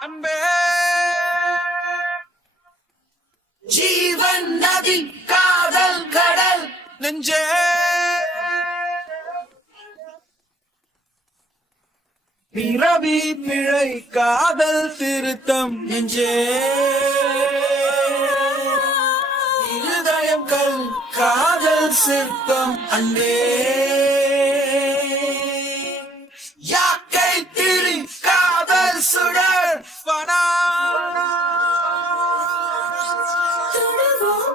அன்பே. ஜீவன் நதி காதல் கடல். நெஞ்சே. பிறவி பிழை காதல் திருத்தம். நெஞ்சே. இருதயம் கல் காதல் சிற்பம். அன்பே.